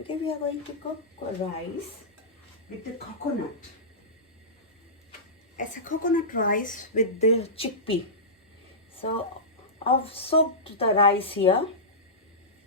Today we are going to cook rice with the coconut. It's a coconut rice with the chickpea. So I've soaked the rice here.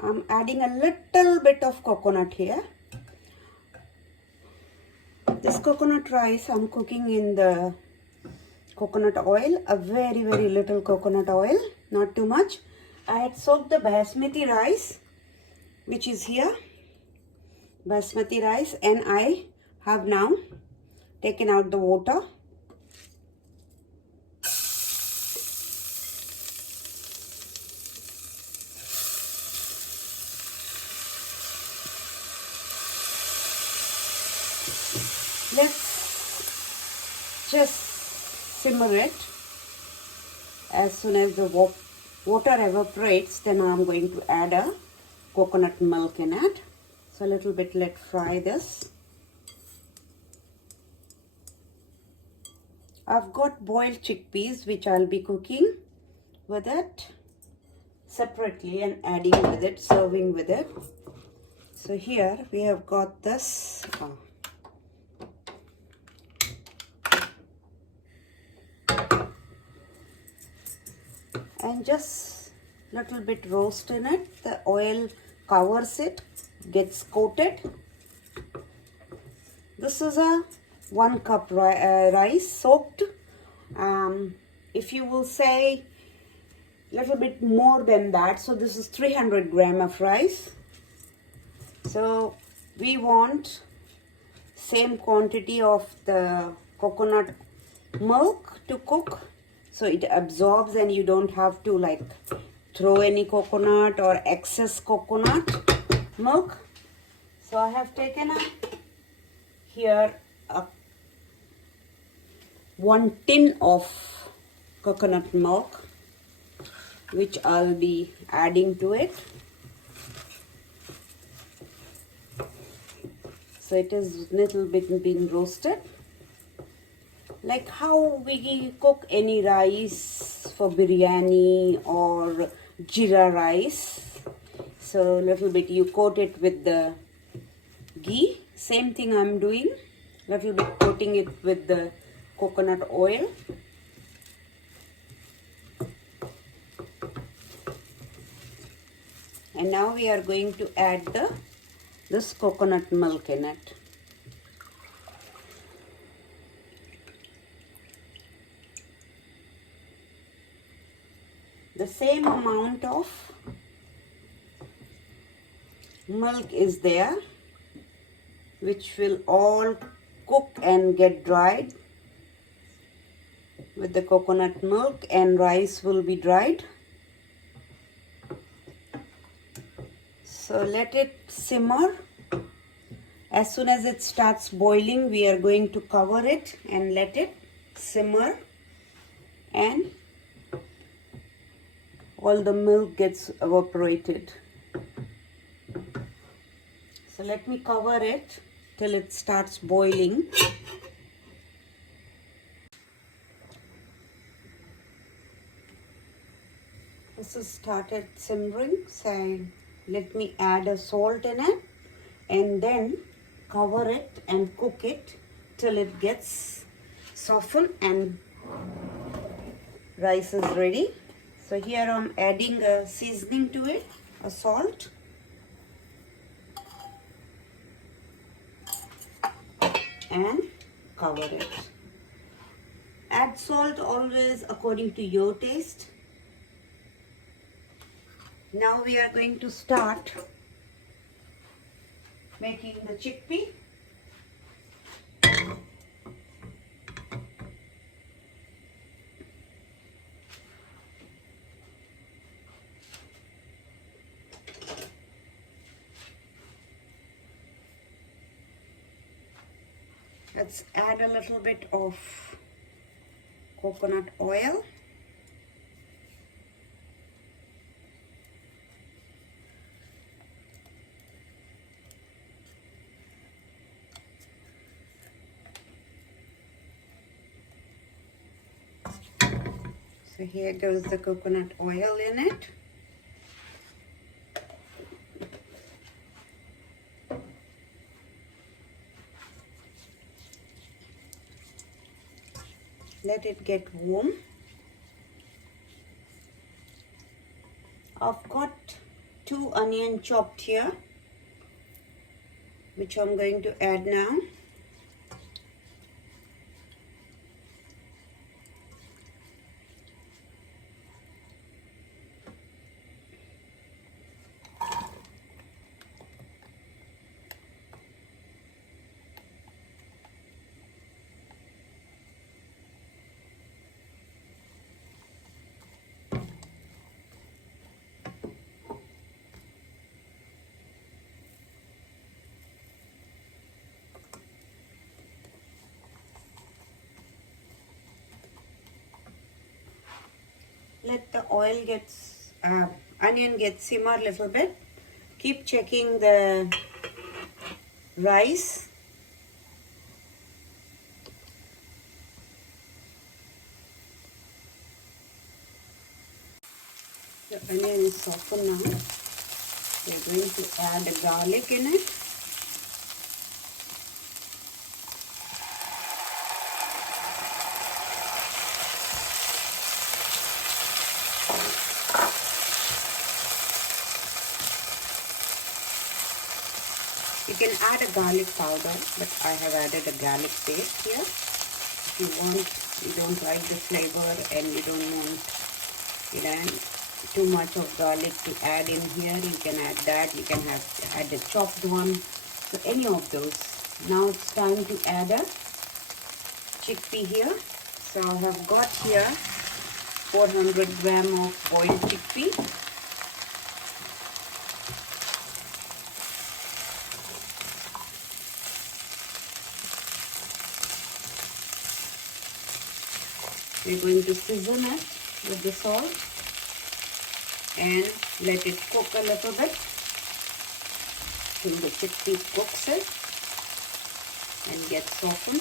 I'm adding a little bit of coconut here. This coconut rice I'm cooking in the coconut oil, a very little coconut oil, not too much. I had soaked the basmati rice, which is here, basmati rice, and I have now taken out the water. Let's just simmer it. As soon as the water evaporates, then I'm going to add a coconut milk in it. So a little bit, let's fry this. I've got boiled chickpeas which I'll be cooking with it separately and adding with it, serving with it. So here we have got this and just little bit roast in it. The oil covers it, gets coated. This is a 1 cup rice soaked. If you will say little bit more than that, so this is 300 gram of rice. So we want same quantity of the coconut milk to cook, so it absorbs and you don't have to like throw any coconut or excess coconut milk. So I have taken here 1 tin of coconut milk, which I'll be adding to it. So it is little bit been roasted, like how we cook any rice for biryani or jeera rice. So little bit you coat it with the ghee. Same thing I'm doing, little bit coating it with the coconut oil. And now we are going to add this coconut milk in it. The same amount of milk is there, which will all cook and get dried with the coconut milk, and rice will be dried. So let it simmer. As soon as it starts boiling, we are going to cover it and let it simmer, and all the milk gets evaporated. So let me cover it till it starts boiling. This has started simmering, so let me add a salt in it and then cover it and cook it till it gets softened and rice is ready. So here I'm adding a seasoning to it, a salt. And cover it. Add salt always according to your taste. Now we are going to start making the chickpea. Let's add a little bit of coconut oil. So here goes the coconut oil in it. let it get warm. I've got 2 onion chopped here, which I'm going to add now. Let the oil onion get simmer a little bit. Keep checking the rice. The onion is softened now. We're going to add the garlic in it. You can add a garlic powder, but I have added a garlic paste here. If you don't like the flavor and you don't want too much of garlic to add in here, you can add that. You can add the chopped one. So any of those. Now it's time to add a chickpea here. So I have got here 400 gram of boiled chickpea. We're going to season it with the salt and let it cook a little bit till the chickpea cooks it and gets softened.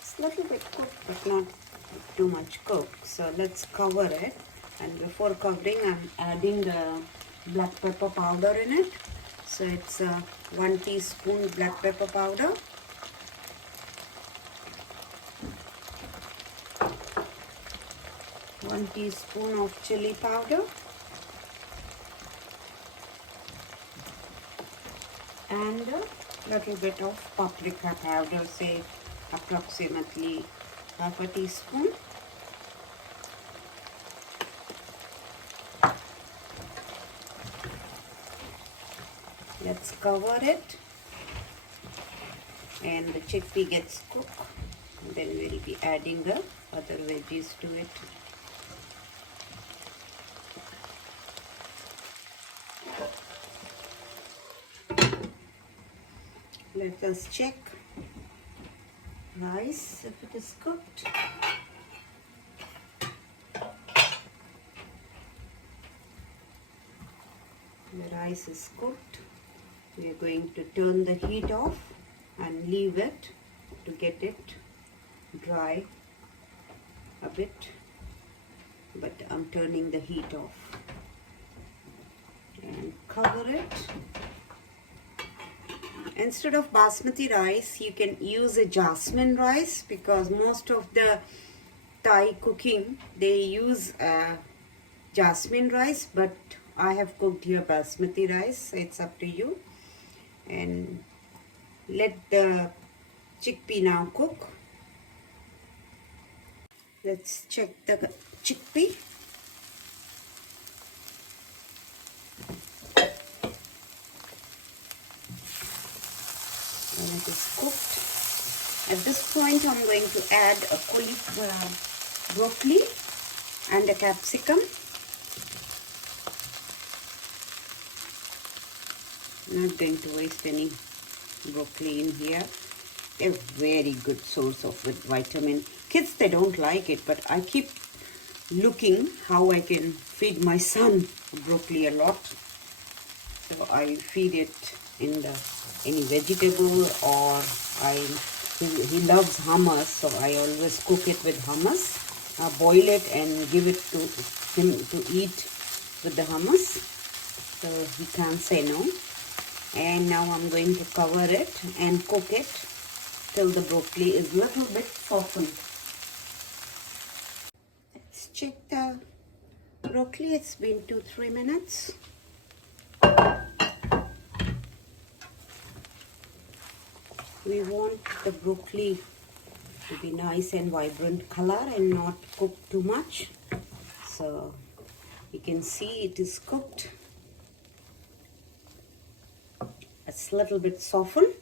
It's a little bit cooked but not too much cooked. So let's cover it, and before covering I'm adding the black pepper powder in it. So it's 1 teaspoon black pepper powder, one teaspoon of chili powder, and a little bit of paprika powder, say approximately half a teaspoon. Let's cover it, and the chickpea gets cooked. And then we'll be adding the other veggies to it. Let us check rice if it is cooked. The rice is cooked. We are going to turn the heat off and leave it to get it dry a bit, but I'm turning the heat off and cover it. Instead of basmati rice, you can use a jasmine rice, because most of the Thai cooking they use jasmine rice, but I have cooked here basmati rice, so it's up to you. And let the chickpea now cook. Let's check the chickpea. And it is cooked. At this point I'm going to add a broccoli and a capsicum. Not going to waste any broccoli in here. A very good source of vitamin. Kids, they don't like it, but I keep looking how I can feed my son broccoli a lot. So I feed it in any vegetable, or he loves hummus, so I always cook it with hummus. I boil it and give it to him to eat with the hummus. so we can't say no. And now I'm going to cover it and cook it till the broccoli is a little bit softened. Let's check the broccoli. It's been 2-3 minutes. We want the broccoli to be nice and vibrant color and not cook too much. So you can see it is cooked. It's a little bit softened,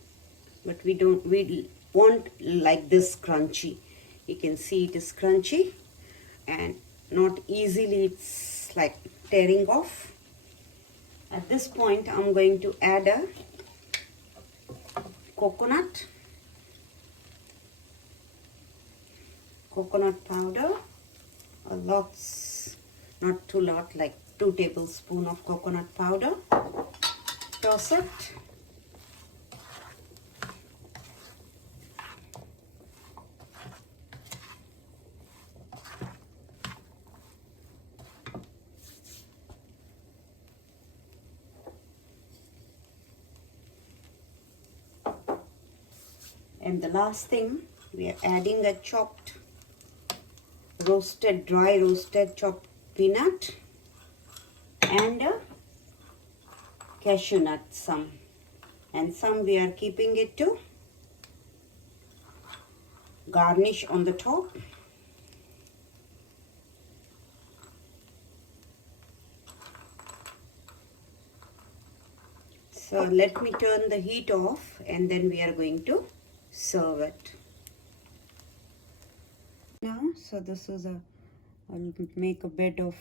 but we want like this crunchy. You can see it is crunchy and not easily it's like tearing off. At this point I'm going to add a coconut powder, not too lot, like 2 tablespoons of coconut powder. Toss it. And the last thing, we are adding a chopped dry roasted chopped peanut and a cashew nut, some we are keeping it to garnish on the top. So let me turn the heat off and then we are going to serve it. Now, so this is I'll make a bed of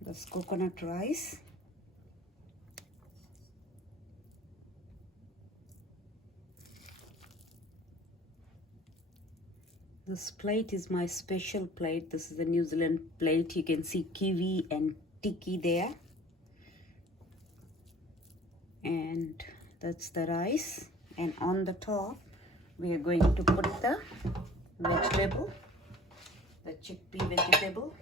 this coconut rice. This plate is my special plate. This is the New Zealand plate. You can see kiwi and tiki there. And that's the rice. And on the top, we are going to put the vegetable, the chickpea vegetable.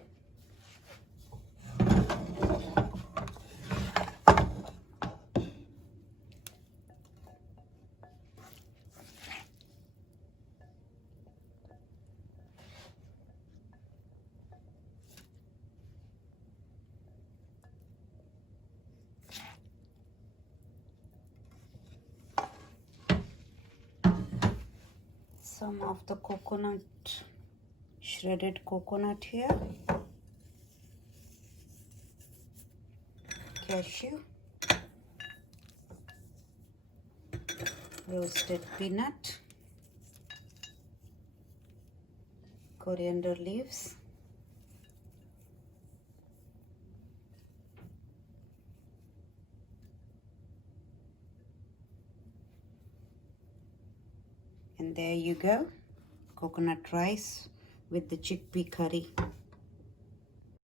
Some of the coconut, shredded coconut here, cashew, roasted peanut, coriander leaves, and there you go, coconut rice with the chickpea curry.